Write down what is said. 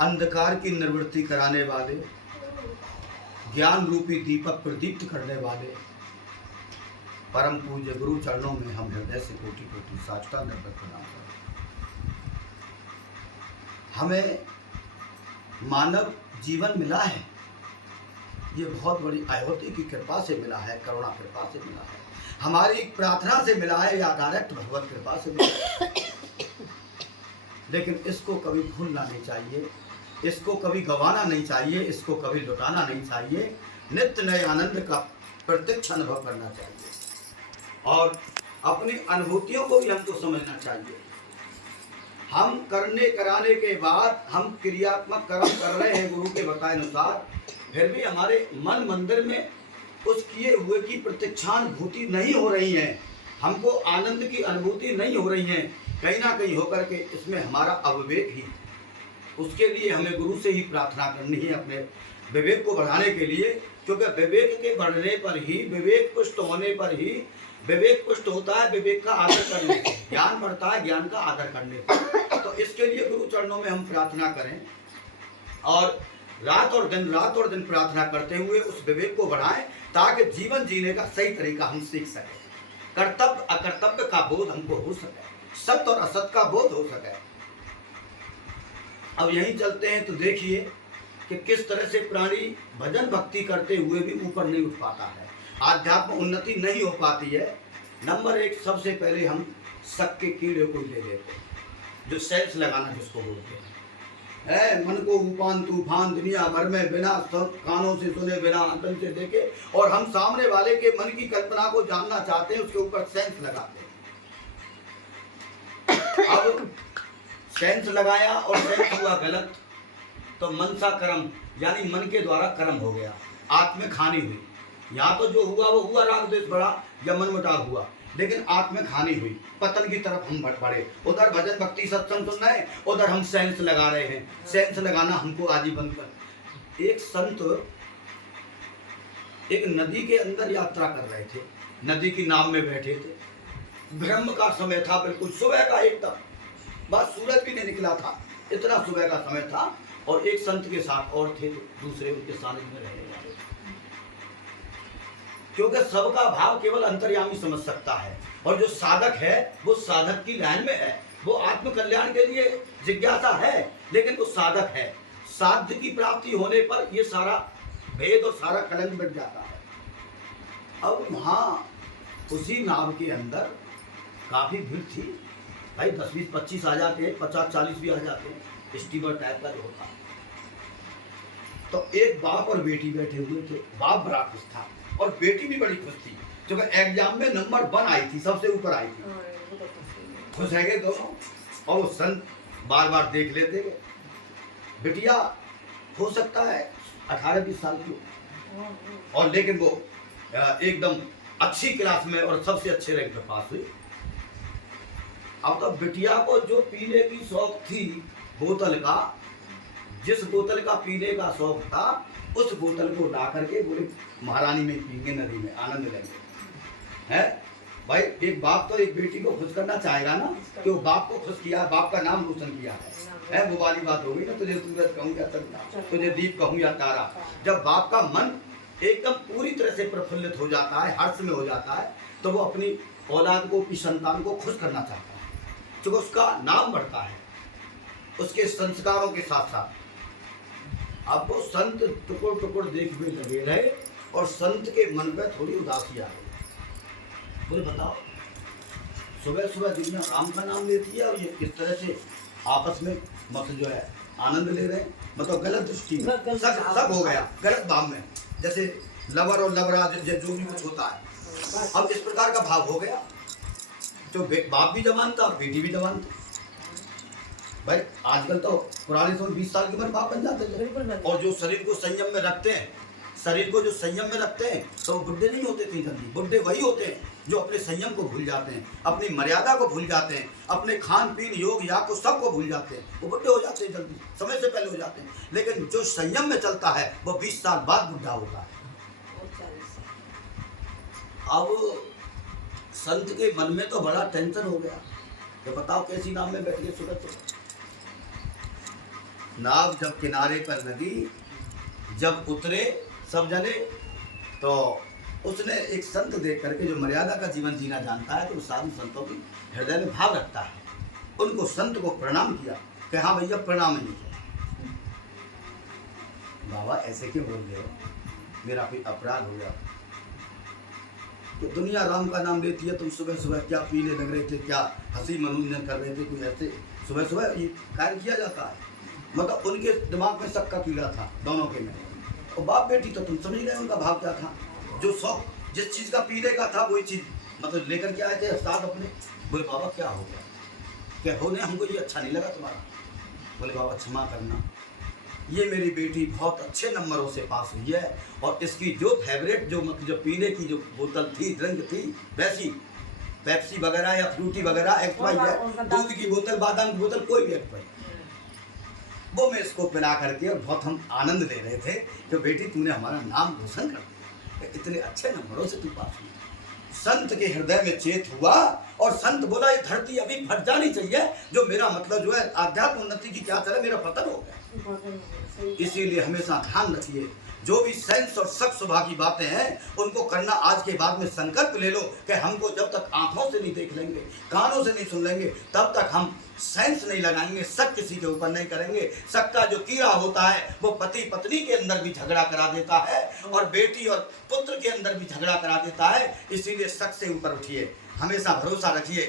अंधकार की निवृत्ति कराने वाले, ज्ञान रूपी दीपक प्रदीप्त करने वाले परम पूज्य गुरु चरणों में हम हृदय से कोटि कोटि साष्टांग दंडवत प्रणाम करते हैं। हमें मानव जीवन मिला है, ये बहुत बड़ी आयोति की कृपा से मिला है, करुणा कृपा से मिला है, हमारी प्रार्थना से मिला है या डायरेक्ट भगवत कृपा से मिला है। लेकिन इसको कभी भूलना नहीं चाहिए, इसको कभी गंवाना नहीं चाहिए, इसको कभी लुटाना नहीं चाहिए। नित्य नए आनंद का प्रत्यक्ष अनुभव करना चाहिए और अपनी अनुभूतियों को भी हमको समझना चाहिए। हम करने कराने के बाद हम क्रियात्मक कर्म कर रहे हैं गुरु के बताए अनुसार, फिर भी हमारे मन मंदिर में उस किए हुए की प्रत्यक्षानुभूति नहीं हो रही है, हमको आनंद की अनुभूति नहीं हो रही है। कहीं ना कहीं होकर के इसमें हमारा अविवेक ही, उसके लिए हमें गुरु से ही प्रार्थना करनी है अपने विवेक को बढ़ाने के लिए, क्योंकि विवेक के बढ़ने पर ही, विवेक पुष्ट होने पर ही, विवेक पुष्ट होता है विवेक का आदर करने से, ज्ञान बढ़ता है ज्ञान का आदर करने से। तो इसके लिए गुरु चरणों में हम प्रार्थना करें और रात और दिन प्रार्थना करते हुए उस विवेक को बढ़ाएं, ताकि जीवन जीने का सही तरीका हम सीख सकें, कर्तव्य अकर्तव्य का बोध हमको हो सके, सत्य और असत्य का बोध हो सके। अब यहीं चलते हैं तो देखिए कि किस तरह से प्राणी भजन भक्ति करते हुए भी ऊपर नहीं उठ पाता है, आध्यात्म उन्नति नहीं हो पाती है। नंबर एक, सबसे पहले हम शक के कीड़े को ले लेते हैं, जो सेंस लगाना जिसको बोलते हैं, मन को उफान तूफान दुनिया भर में बिना कानों से सुने, बिना आंखों से देखे, और हम सामने वाले के मन की कल्पना को जानना चाहते हैं, उसके ऊपर सेंस लगाते हैं। अब सेंस लगाया और सेंस हुआ गलत, तो मनसा कर्म यानी मन के द्वारा कर्म हो गया, आत्म खानी हुई। यहाँ तो जो हुआ वो हुआ, राग द्वेष बढ़ा या मन मुटाव हुआ, लेकिन आत्म खानी हुई, पतन की तरफ हम बढ़े। उधर भजन भक्ति सत्संग सुन रहे हैं, उधर हम सेंस लगा रहे हैं। सेंस लगाना हमको आजीवन कर। एक संत एक नदी के अंदर यात्रा कर रहे थे, नदी की नाव में बैठे थे, ब्रह्म का समय था, बिल्कुल सुबह का एकदम, बस सूरज भी नहीं निकला था, इतना सुबह का समय था। और एक संत के साथ और थे, दूसरे उनके सानिध्य में रहने वाले, क्योंकि सबका भाव केवल अंतर्यामी समझ सकता है, और जो साधक है वो साधक की लाइन में है, वो आत्म कल्याण के लिए जिज्ञासा है, लेकिन वो साधक है। साध्य की प्राप्ति होने पर ये सारा भेद और सारा कलंक मिट जाता है। अब वहाँ उसी नाव के अंदर काफी भीड़ थी भाई, 10, 20, 25 आ जाते हैं, 50, 40 भी आ जाते हैं, स्टीमर टाइप का जो होता है। तो एक बाप और बेटी बैठे हुए थे, बाप बड़ा खुश था और बेटी भी बड़ी खुश थी, क्योंकि एग्जाम में नंबर 1 आई थी, सबसे ऊपर आई थी। खुश है गए दोनों, और वो संत बार बार देख लेते गए। बिटिया हो सकता है 18-20 साल की, और लेकिन वो एकदम अच्छी क्लास में और सबसे अच्छे रैंक में पास हुई। अब तो बिटिया को जो पीने की शौक थी बोतल का, जिस बोतल का पीने का शौक था, उस बोतल को ला करके बोले महारानी में पीएंगे, नदी में आनंद लेंगे। है भाई, एक बाप तो एक बेटी को खुश करना चाहेगा ना, कि वो बाप को खुश किया, बाप का नाम रोशन किया है। वो वाली बात हो गई ना, तुझे सूरज कहूँ या चंद्रमा, तुझे दीप कहूँ या तारा। जब बाप का मन एकदम पूरी तरह से प्रफुल्लित हो जाता है, हर्ष में हो जाता है, तो वो अपनी औलाद को, अपनी संतान को खुश करना चाहता है, क्योंकि उसका नाम बढ़ता है उसके संस्कारों के साथ साथ। अब वो संत टुकुर टुकुर देखने लगे रहे, और संत के मन में थोड़ी उदासी आ गई। बोले बताओ, सुबह सुबह दुनिया राम का नाम लेती है और ये किस तरह से आपस में मतलब जो है आनंद ले रहे हैं, मतलब गलत दृष्टि में सब हो गया, गलत भाव में, जैसे लवर और लवरा जो भी कुछ होता है। अब इस प्रकार का भाव हो गया, तो बाप भी जवान था और बेटी भी जवान थी। भाई आजकल तो पुराने समय 20 साल की उम्र बाप बन जाते थे, और जो शरीर को संयम में रखते हैं, शरीर को जो संयम में रखते हैं, तो वो बुढ़े नहीं होते थे जल्दी। बुढ़े वही होते हैं जो अपने संयम को भूल जाते हैं, अपनी मर्यादा को भूल जाते हैं, अपने खान पीन योग या को सबको भूल जाते हैं, वो बुढ़े हो जाते हैं जल्दी, समय से पहले हो जाते हैं। लेकिन जो संयम में चलता है वो 20 साल बाद बुढ़ा होता है। अब संत के मन में तो बड़ा टेंशन हो गया, तो बताओ कैसी नाव में बैठ के सुबह सुबह नाव जब किनारे पर लगी, जब उतरे सब जने, तो उसने एक संत देख करके, जो मर्यादा का जीवन जीना जानता है, तो साधु संतों की हृदय में भाव रखता है, उनको संत को प्रणाम किया कि हाँ भैया प्रणाम नहीं किया। बाबा ऐसे क्यों बोल रहे हो, मेरा कोई अपराध हो गया? तो दुनिया राम का नाम लेती है, तुम सुबह सुबह क्या पीने लग रहे थे, क्या हंसी मनोरंजन कर रहे थे, कोई ऐसे सुबह सुबह ये कार्य किया जाता है? मतलब उनके दिमाग में शक का कीड़ा था दोनों के में। और बाप बेटी तो तुम समझ गए उनका भाव क्या था, जो शौक जिस चीज़ का पीने का था वही चीज़ मतलब लेकर के आए थे साथ अपने। बोले बाबा क्या हो गया, क्या होने, हमको ये अच्छा नहीं लगा तुम्हारा। बोले बाबा क्षमा करना, ये मेरी बेटी बहुत अच्छे नंबरों से पास हुई है, और इसकी जो फेवरेट जो पीने की जो बोतल थी, ड्रिंक थी, वैसी पेप्सी वगैरह या फ्रूटी वगैरह एक्सवाई है, दूध की बोतल, बादाम की बोतल, कोई भी एक्सवाई, वो मैं इसको पिला करके, और बहुत हम आनंद ले रहे थे कि बेटी तूने हमारा नाम रोशन कर दिया, इतने अच्छे नंबरों से तू पास हुई। संत के हृदय में चेत हुआ, और संत बोला ये धरती अभी फट जानी चाहिए, जो मेरा मतलब जो है आध्यात्म उन्नति की क्या तरह मेरा पतन हो गया। इसीलिए हमेशा ध्यान रखिए, जो भी सेंस और शक स्वभाव की बातें हैं उनको करना आज के बाद में संकल्प ले लो कि हमको जब तक आंखों से नहीं देख लेंगे, कानों से नहीं सुन लेंगे, तब तक हम सेंस नहीं लगाएंगे, शक किसी के ऊपर नहीं करेंगे। शक का जो कीड़ा होता है वो पति पत्नी के अंदर भी झगड़ा करा देता है, और बेटी और पुत्र के अंदर भी झगड़ा करा देता है। इसीलिए शक से ऊपर उठिए, हमेशा भरोसा रखिए।